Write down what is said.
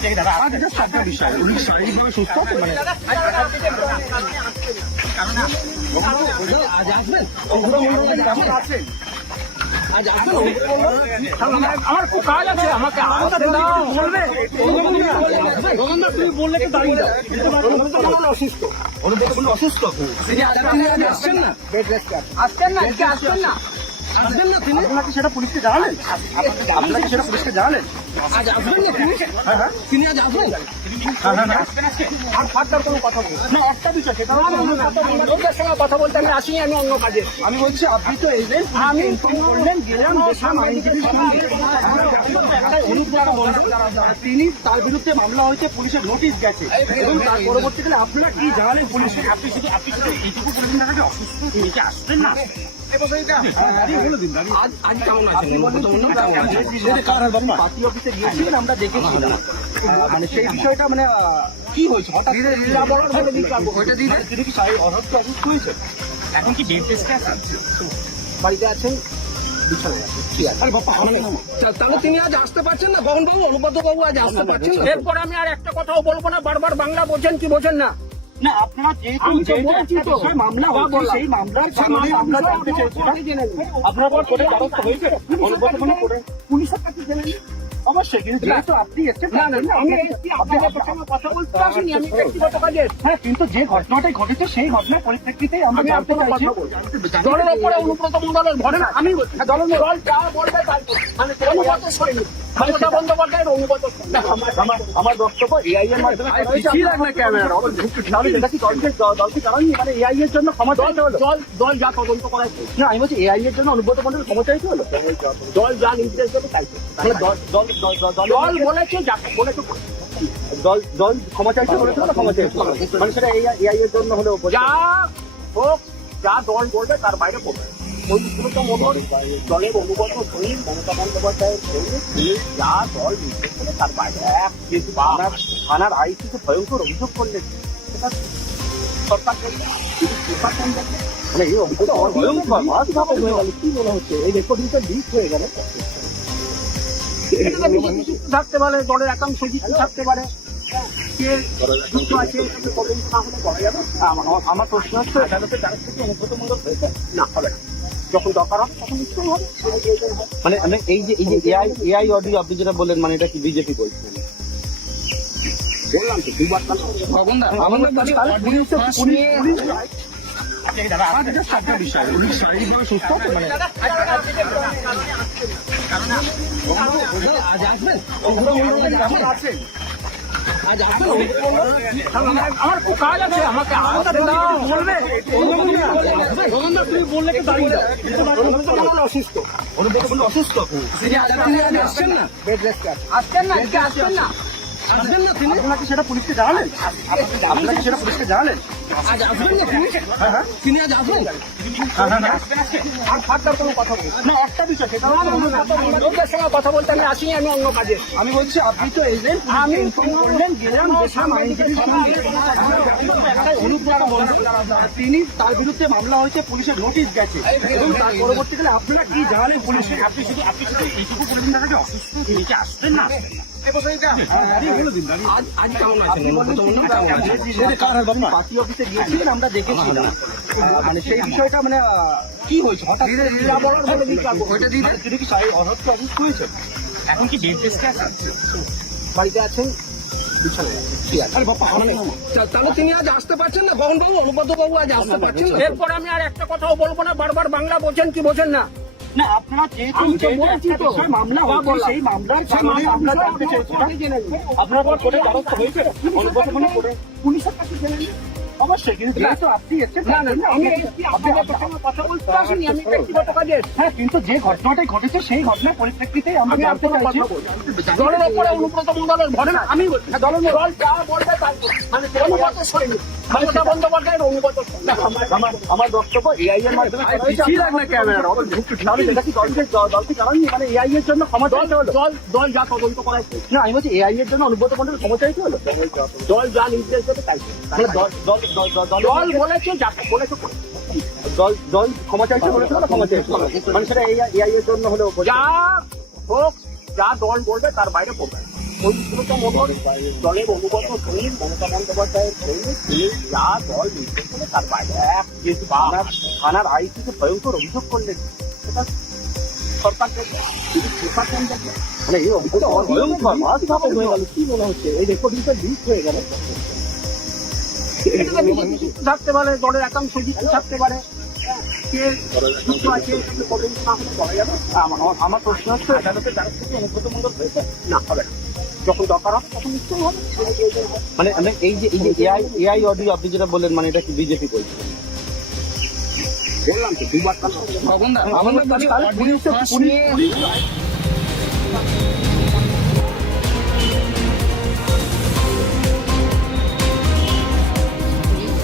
আজ এটা একটা বিষয় উনি শারীরিকভাবে সুস্থ আছেন মানে আজ আসবেন কেমন আছেন আমার খুব কাজ আছে আমাকে বলবে তুমি বললে দাঁড়িয়ে যাও অসুস্থ অসুস্থ আসছেন না আসছেন না আসছেন না? আসবেন না তিনি? আপনাকে সেটা পুলিশকে জানালেন? আপনাকে সেটা পুলিশকে জানালেন? আজ আসবেন না তিনি? হ্যাঁ হ্যাঁ। তিনি আজ আসবেন? হ্যাঁ আর ফার্দার কোনো কথা বলব না একটা বিষয় সেটা কথা বলব। লোকের সঙ্গে কথা বলতে আমি আসিনি আমি অন্য কাজে। আমি বলছি আপনি তো এলেন আমি করলেন গেলাম দেখলাম আইনজীবীর সঙ্গে তিনি তার বিরুদ্ধে মামলা হয়েছে পুলিশের নোটিশ গেছে। এবং তার পরবর্তীকালে আপনারা কি জানালেন পুলিশকে আপনি শুধু আপনি শুধু এইটুকু বলবেন না যে অসুস্থ তিনি কি আসবেন না। আজ আজ কেমন আছেন? পার্টি অফিসে গিয়েছিলেন আমরা দেখেছিলাম মানে সেই বিষয়টা মানে কি হয়েছে? হঠাৎ বলে। ওইটা দিয়ে তিনি কি অসুস্থ অসুস্থ হয়েছে? এখন কি বেড টেস্টে আছেন? বাড়িতে আছেন। তাহলে তিনি আজ আসতে পারছেন না? গগন বাবু অনুপদ বাবু আজ আসতে পারছেন না? এরপরে আমি আর একটা কথাও বলব না বারবার বাংলা বোঝেন কি বোঝেন না। আপনারা যেহেতু মামলা সেই মামলার মামলা জানতে। আপনার কোর্টে দ্বারস্থ হয়েছে? পুলিশের কাছে জেনে। অবশ্যই কিন্তু যেহেতু আপনি হ্যাঁ কিন্তু যে ঘটনাটাই ঘটেছে সেই ঘটনার পরিপ্রেক্ষিতেই আমরা জানতে। দলের ওপরে অনুব্রত মন্ডলের ভরে না আমি বলছি। হ্যাঁ, দলের দল যা বলবে তাই। মানে অনুগত সৈনিক। আমার- আমার- আমার বক্তব্য এআই এর মাধ্যমে দলকে জানাননি মানে এআই এর জন্য ক্ষমা দল চাইতে হলো দল দল যা তদন্ত না আমি বলছি এআই এর জন্য অনুব্রত মন্ডল ক্ষমা চাইতে হলো দল যা নির্দেশ দেবে তাই। মানে দল দল বলেছে যা বলেছে দল দল ক্ষমা চাইতে বলেছিল না ক্ষমা চাইতে মানে সেটা এআই এর জন্য হলেও যা হোক যা দল বলবে তার বাইরে করবে ওই দলের অনুগত সৈনিক মমতা বন্দ্যোপাধ্যায়ের সৈনিক তিনি যা দল নির্দেশ তার বাইরে এক কিন্তু থানার থানার আইসিতে ভয়ঙ্কর অভিযোগ করলেন সেটা সরকার করবে প্রশাসন মানে এই অভিযোগ ভয়ঙ্কর। হয়ে গেল কি মনে হচ্ছে? এই রেকর্ডিংটা লিক হয়ে গেল। থাকতে পারে দলের একাংশ যুক্ত থাকতে পারে আমার প্রশ্ন হচ্ছে আদালতে তার থেকে অনুব্রত হয়েছে না হবে না যখন দরকার হবে তখন নিশ্চয়ই হবে মানে মানে এই যে এই যে এআই এআই অডিও আপনি যেটা বললেন মানে এটা কি বিজেপি বলছেন বললাম তো দুবার একটা বিষয় উনি শারীরিকভাবে সুস্থ আছেন মানে আজ আসবেন আছেন আমার খুব কাজ আছে আমাকে বলবে তুমি বললে দাঁড়িয়ে যাও অসুস্থ মন্ডল অসুস্থ আসছেন না বেড রেস্ট আসছেন না আসছেন না। আসবেন না তিনি? আপনাকে সেটা পুলিশকে জানালেন? আপনাকে সেটা পুলিশকে জানালেন? আজ আসবেন না তুমি হ্যাঁ হ্যাঁ। তিনি আজ আসবেন? হ্যাঁ হ্যাঁ হ্যাঁ। কথা বলব না। একটা বিষয় সেটা হচ্ছে কথা বলব। লোকের সঙ্গে কথা বলতে আমি আসিনি আমি অন্য কাজে আমি বলছি আপনি তো এলেন আমি করলেন গেলাম তিনি তার বিরুদ্ধে মামলা হয়েছে পুলিশের নোটিশ গেছে। এবং তার পরবর্তীকালে আপনারা কি জানালেন পুলিশকে আপনি শুধু আপনি শুধু এইটুকু বলবেন না যে অসুস্থ তিনি কি আসবেন না? মানে সেই বিষয়টা মানে কি হয়েছে হঠাৎ করে যা বলার বলে দিতে পারব। ওইটা দিয়ে দেন। তিনি কি অসুস্থ অসুস্থ হয়েছে এখন কি আছেন বাড়িতে আছেন আছে তাহলে তিনি আজ আসতে পারছেন না গগন বাবু অনুপদ বাবু আজ আসতে পারছেন এরপরে আমি আর একটা কথাও বলব না, বারবার বাংলা বোঝেন কি বোঝেন না না আপনারা যেহেতু। বিষয় মামলা হচ্ছে সেই মামলার কারণে আমরা জানতে। আপনার কোর্টে দ্বারস্থ হয়েছে অনুব্রত মনে পুলিশের কাছে জেনে। অবশ্যই কিন্তু আপনি এসেছেন না না না, আমি কথা বলতে আসিনি আমি ব্যক্তিগত কাজে হ্যাঁ কিন্তু যে ঘটনাটাই ঘটেছে সেই ঘটনার আমি জানতে আপনার চাইছি। কথা বলছি দলের ওপরে অনুব্রত মন্ডলের ভরে না আমি দলের দল যা বলবে তাই মানে অনুগত সৈনিক। মমতা বন্দ্যোপাধ্যায়ের অনুগত আমার- বক্তব্য এআই এর মাধ্যমে মানে এআই এর জন্য দল দল যা তদন্ত না আমি বলছি এআই এর জন্য অনুব্রত মন্ডল ক্ষমা হলো। দল যা নির্দেশ দেবে তাই মানে দল দল বলেছে দল দল ক্ষমা বলেছিল না ক্ষমা চাইতে মানে সেটা এআই এর জন্য হলেও যা হোক যা দল বলবে তার বাইরে মনে দলের অনুগত সৈনিক মমতা বন্দ্যোপাধ্যায়ের সৈনিক তিনি যা দল নির্দেশ করে তার বাইরে এক থানার থানার আইসিকে ভয়ঙ্কর অভিযোগ করলেন সেটা সরকার মানে এই অভিযোগ ভয়ঙ্কর হয়ে গেল। কি মনে হচ্ছে? এই রেকর্ডিংটা লিক হয়ে গেল। থাকতে পারে দলের একাংশ যুক্ত থাকতে পারে। হ্যাঁ, কে যুক্ত আছে কে তদন্ত না হলে বলা যাবে? আমার- আমার প্রশ্ন হচ্ছে আদালতের থেকে হয়েছে না হবে না। যখন দরকার হবে তখন নিশ্চয়ই হবে। যদি প্রয়োজন। মানে মানে এই যে এই যে এআই এআই অডিও আপনি যেটা বললেন মানে এটা কি বিজেপি বলছে বললাম তো দুবার পুলিশ